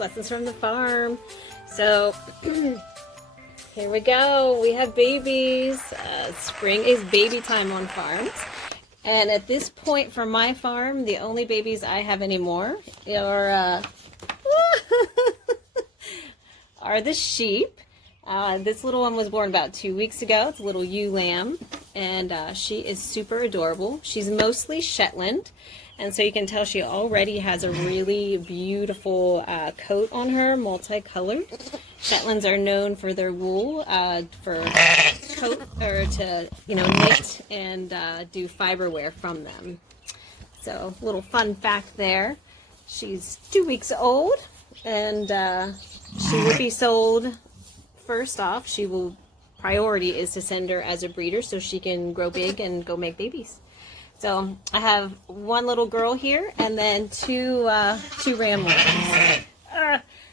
Lessons from the Farm. So here we go. We have babies. Spring is baby time on farms. And at this point for my farm, the only babies I have anymore are, are the sheep. This little one was born about 2 weeks ago. It's a little ewe lamb, and she is super adorable. She's mostly Shetland, and so you can tell she already has a really beautiful coat on her, multicolored. Shetlands are known for their wool, for coat, or to, you know, knit and do fiber wear from them. So, little fun fact there. She's 2 weeks old, and she will be sold. First off, priority is to send her as a breeder so she can grow big and go make babies. So I have one little girl here and then two ram lambs.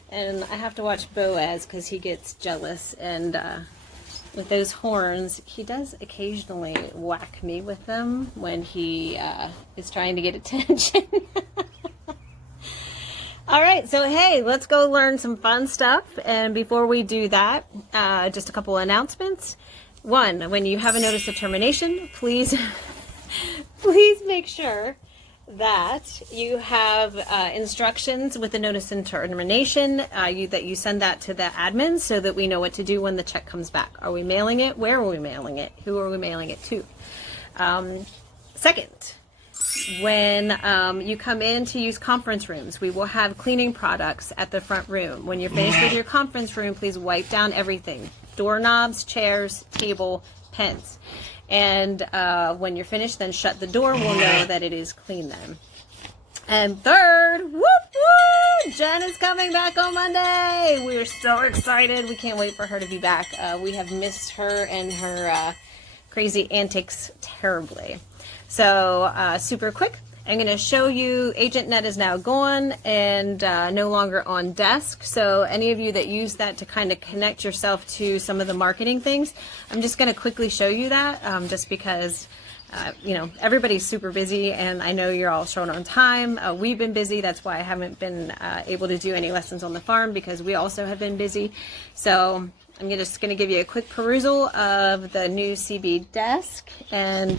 And I have to watch Boaz because he gets jealous, and with those horns, he does occasionally whack me with them when he is trying to get attention. All right, so hey, let's go learn some fun stuff. And before we do that, just a couple announcements. One, when you have a notice of termination, please make sure that you have instructions with the notice of termination, that you send that to the admin so that we know what to do when the check comes back. Are we mailing it? Where are we mailing it? Who are we mailing it to? Second, when you come in to use conference rooms, we will have cleaning products at the front room. When you're finished with your conference room, please wipe down everything. Doorknobs, chairs, table, pens. And when you're finished, then shut the door. We'll know that it is clean then. And third, whoop whoop, Jen is coming back on Monday. We are so excited. We can't wait for her to be back. We have missed her and her crazy antics terribly. So super quick, I'm going to show you AgentNet is now gone and no longer on desk. So any of you that use that to kind of connect yourself to some of the marketing things, I'm just going to quickly show you that just because, you know, everybody's super busy and I know you're all short on time. We've been busy. That's why I haven't been able to do any lessons on the farm, because we also have been busy. So I'm just going to give you a quick perusal of the new CB desk, and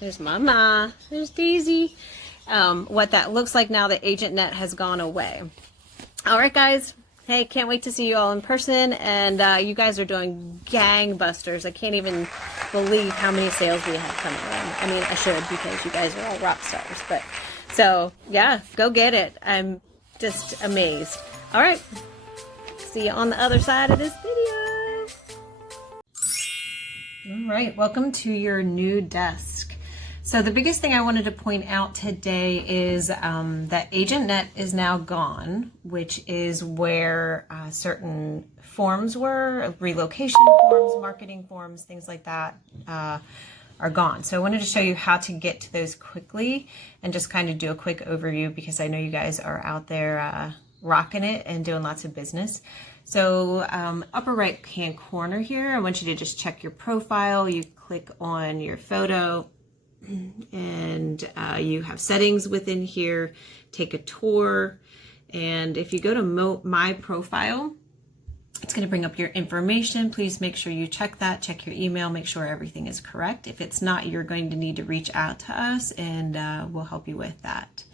there's Mama, there's Daisy, what that looks like now that AgentNet has gone away. All right, guys. Hey, can't wait to see you all in person, and you guys are doing gangbusters. I can't even believe how many sales we have coming in. I mean, I should, because you guys are all rock stars, but so yeah, go get it. I'm just amazed. All right. See you on the other side of this video. All right, welcome to your new desk. So the biggest thing I wanted to point out today is that AgentNet is now gone, which is where certain forms were, relocation forms, marketing forms, things like that are gone. So I wanted to show you how to get to those quickly and just kind of do a quick overview, because I know you guys are out there rocking it and doing lots of business. So upper right hand corner here, I want you to just check your profile. You click on your photo and you have settings within here. Take a tour, and if you go to my profile, it's going to bring up your information. Please make sure you check that, check your email, make sure everything is correct. If it's not, you're going to need to reach out to us and we'll help you with that.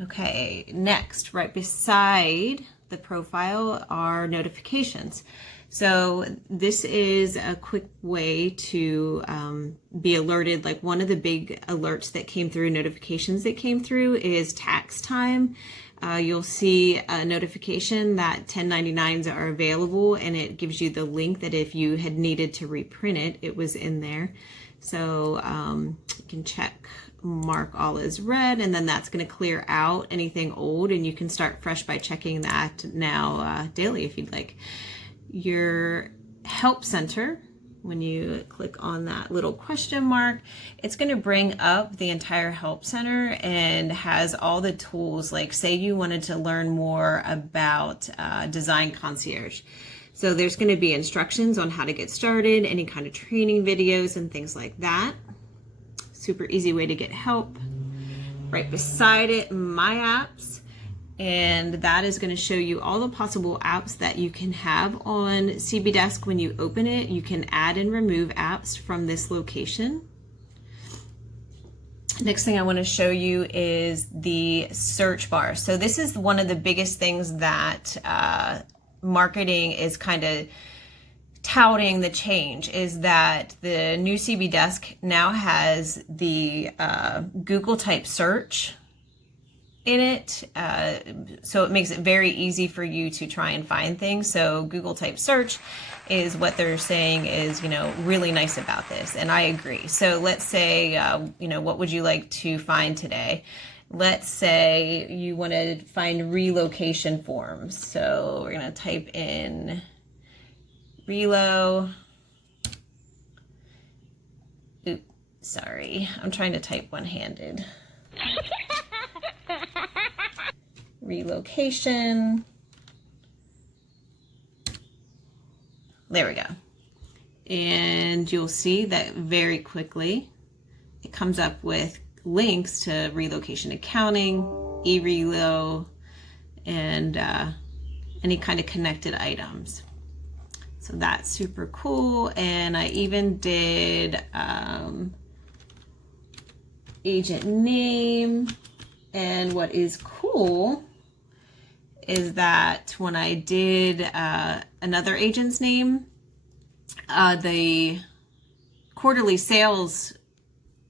Okay, next, right beside the profile are notifications. So this is a quick way to be alerted. Like, one of the big alerts that came through, notifications that came through, is tax time. You'll see a notification that 1099s are available, and it gives you the link that if you had needed to reprint it, it was in there. So you can check, mark all as read, and then that's going to clear out anything old, and you can start fresh by checking that now daily if you'd like. Your help center, when you click on that little question mark, it's going to bring up the entire help center and has all the tools. Like, say you wanted to learn more about design concierge. So there's going to be instructions on how to get started, any kind of training videos and things like that. Super easy way to get help. Right beside it, my apps. And that is going to show you all the possible apps that you can have on CB Desk. When you open it, you can add and remove apps from this location. Next thing I want to show you is the search bar. So this is one of the biggest things that marketing is kind of touting the change, is that the new CB Desk now has the Google type search in it, so it makes it very easy for you to try and find things. So Google type search is what they're saying is, you know, really nice about this, and I agree. So let's say, you know, what would you like to find today? Let's say you want to find relocation forms. So we're going to type in relo. Oops, sorry, I'm trying to type one-handed. Relocation. There we go. And you'll see that very quickly it comes up with links to relocation accounting, eRelo, and any kind of connected items. So that's super cool. And I even did agent name. And what is cool is that when I did another agent's name, the quarterly sales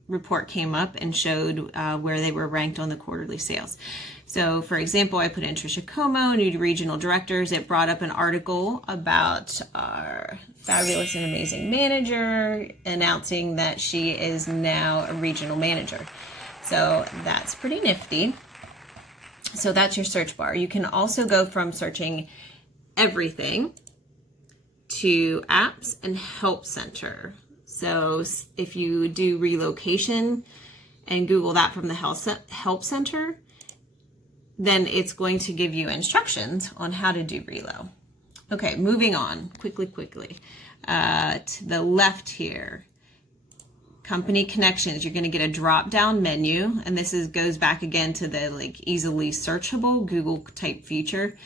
report came up and showed where they were ranked on the quarterly sales. So for example, I put in Trisha Como, new regional directors. It brought up an article about our fabulous and amazing manager announcing that she is now a regional manager. So that's pretty nifty. So that's your search bar. You can also go from searching everything to apps and help center. So if you do relocation and Google that from the help center, then it's going to give you instructions on how to do relo. Okay, moving on quickly. To the left here, company connections, you're going to get a drop down menu, and this goes back again to the like easily searchable Google type feature.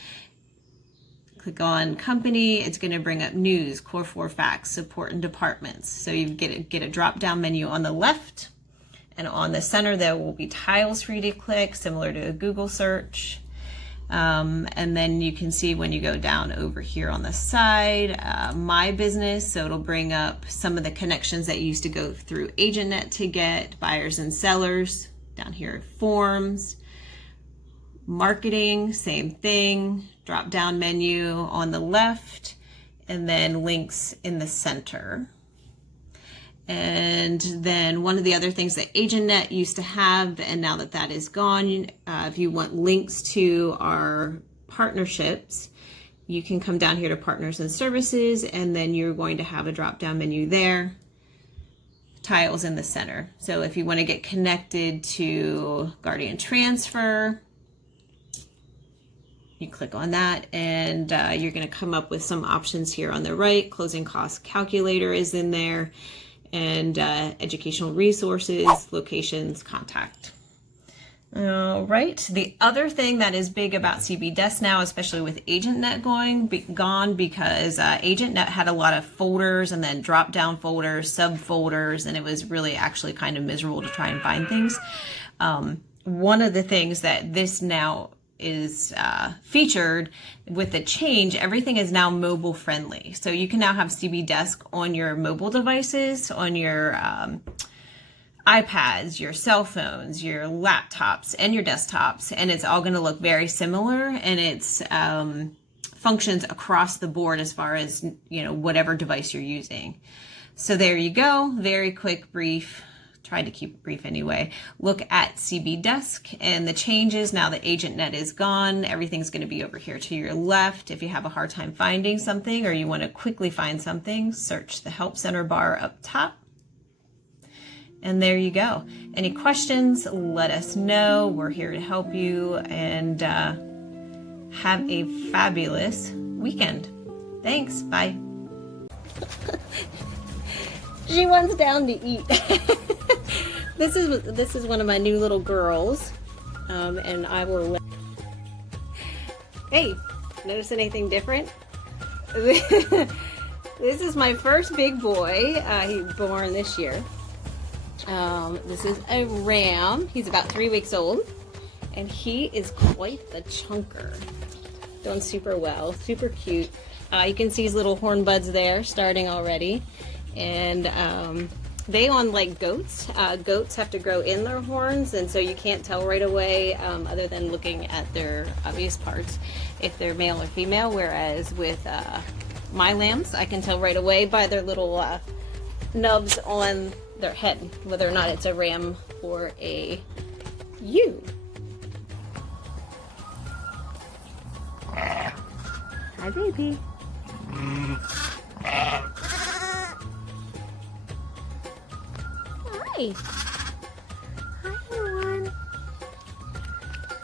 Click on company, it's going to bring up news, core 4 facts, support and departments. So you get a drop down menu on the left, and on the center there will be tiles for you to click, similar to a Google search. And then you can see when you go down over here on the side, my business. So it'll bring up some of the connections that you used to go through AgentNet to get, buyers and sellers. Down here, forms, marketing, same thing, drop down menu on the left, and then links in the center. And then one of the other things that AgentNet used to have, and now that that is gone, if you want links to our partnerships, you can come down here to partners and services, and then you're going to have a drop down menu there, tiles in the center. So if you want to get connected to Guardian Transfer, you click on that, and you're going to come up with some options here on the right. Closing cost calculator is in there, and educational resources, locations, contact. All right. The other thing that is big about CB Desk now, especially with AgentNet gone, because AgentNet had a lot of folders and then drop down folders, subfolders, and it was really actually kind of miserable to try and find things. One of the things that this now is featured with the change, everything is now mobile friendly. So you can now have CB Desk on your mobile devices, on your iPads, your cell phones, your laptops, and your desktops, and it's all going to look very similar, and it's functions across the board as far as, you know, whatever device you're using. So there you go. Very quick, brief. Tried to keep it brief anyway. Look at CB Desk and the changes. Now that AgentNet is gone, everything's going to be over here to your left. If you have a hard time finding something or you want to quickly find something, search the Help Center bar up top. And there you go. Any questions, let us know. We're here to help you, and have a fabulous weekend. Thanks. Bye. She wants down to eat. This is one of my new little girls, and I will Hey, notice anything different? This is my first big boy. He was born this year. This is a ram. He's about 3 weeks old, and he is quite the chunker. Doing super well, super cute. You can see his little horn buds there starting already, and they, unlike goats, goats have to grow in their horns, and so you can't tell right away other than looking at their obvious parts if they're male or female, whereas with my lambs, I can tell right away by their little nubs on their head whether or not it's a ram or a ewe. Hi, baby. Hi. Hi, everyone.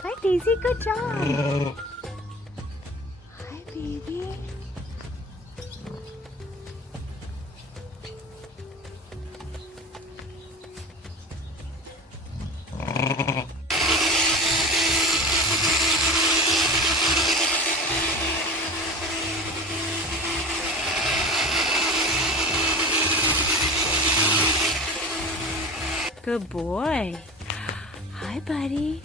Hi, Daisy. Good job. Hi, baby. Good boy. Hi, buddy.